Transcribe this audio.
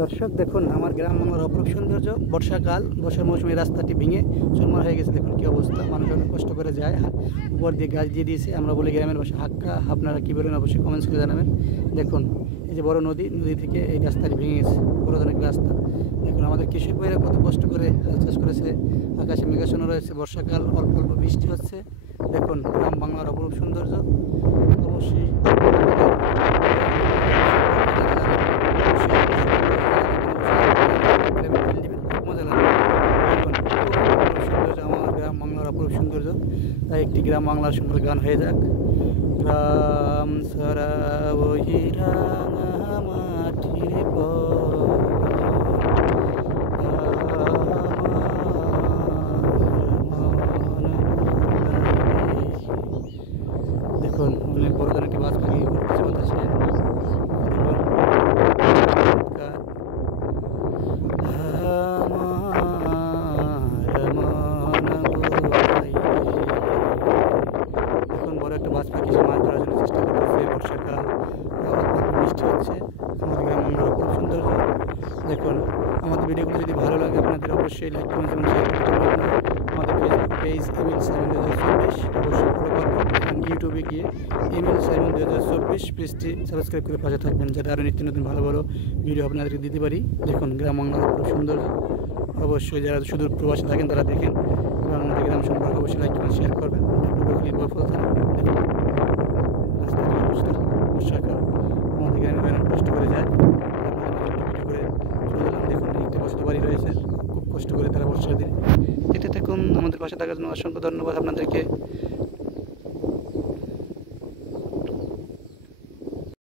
দর্শক দেখুন আমার গ্রাম বাংলার অপরূপ সৌন্দর্য। বর্ষাকাল, বর্ষার মৌসুমে রাস্তাটি ভেঙে চুরমার হয়ে গেছে। দেখুন কী অবস্থা, মানুষ অনেক কষ্ট করে যায়। উপর দিয়ে গাছ দিয়ে দিয়েছে, আমরা বলি গ্রামের ভাষা হাক্কা। আপনারা কী বলেন অবশ্যই কমেন্টস করে জানাবেন। দেখুন এই যে বড় নদী, নদী থেকে এই রাস্তাটি ভেঙে গেছে, বড় ধরনের রাস্তা। দেখুন আমাদের কৃষক ভাইরা কত কষ্ট করে হাল চাষ করেছে। আকাশে মেঘাচ্ছন্ন রয়েছে, বর্ষাকাল, অল্প অল্প বৃষ্টি হচ্ছে। দেখুন গ্রাম বাংলার অপরূপ সৌন্দর্য। অবশ্যই মজা লাগে। দেখুন অপরূপ সৌন্দর্য, আমার গ্রাম বাংলার অপরূপ সৌন্দর্য। তাই একটি গ্রাম বাংলার সুন্দর গান হয়ে যাক। গ্রাম সারা ওই রাঙা মাটির পর দেখুন অনেক বড় ধরনের একটি বাস পাখি ঘুরতে চলতেছে। এখন বড় একটা বাজ পাখি সে মাছ ধরার জন্য চেষ্টা করতেছে। বর্ষাকাল, বৃষ্টি হচ্ছে। আমাদের গ্রাম বাংলার খুব সৌন্দর্য। দেখুন আমাদের ভিডিওগুলো যদি ভালো লাগে আপনাদের অবশ্যই লাইক কমেন্ট এবং শেয়ার করতে ভুলবেন না। আমাদের ফেসবুক পেজ এমএল সাইমন 2024 অবশ্যই ফলো করবেন এবং ইউটিউবে গিয়ে এমএল সাইমন 2024 পেজটি সাবস্ক্রাইব করে পাশে থাকবেন, যাতে আরও নিত্য নতুন ভালো ভালো ভিডিও আপনাদেরকে দিতে পারি। দেখুন গ্রাম বাংলার খুব সৌন্দর্য। অবশ্যই যারা সুদূর প্রবাসে থাকেন তারা দেখেন এবং আমাদের গ্রাম সম্পর্কে অবশ্যই লাইক কমেন্ট শেয়ার করবেন। রাস্তাটির অবস্থা বর্ষাকাল, আমাদের গ্রামে বেড়ানো কষ্ট করে যায়। ভিডিও করে চলে গেলাম। দেখুন একটি বসত বাড়ি রয়েছে, খুব কষ্ট করে তারা বর্ষার দিন যেতে থাকুন। আমাদের পাশে থাকার জন্য অসংখ্য ধন্যবাদ আপনাদেরকে।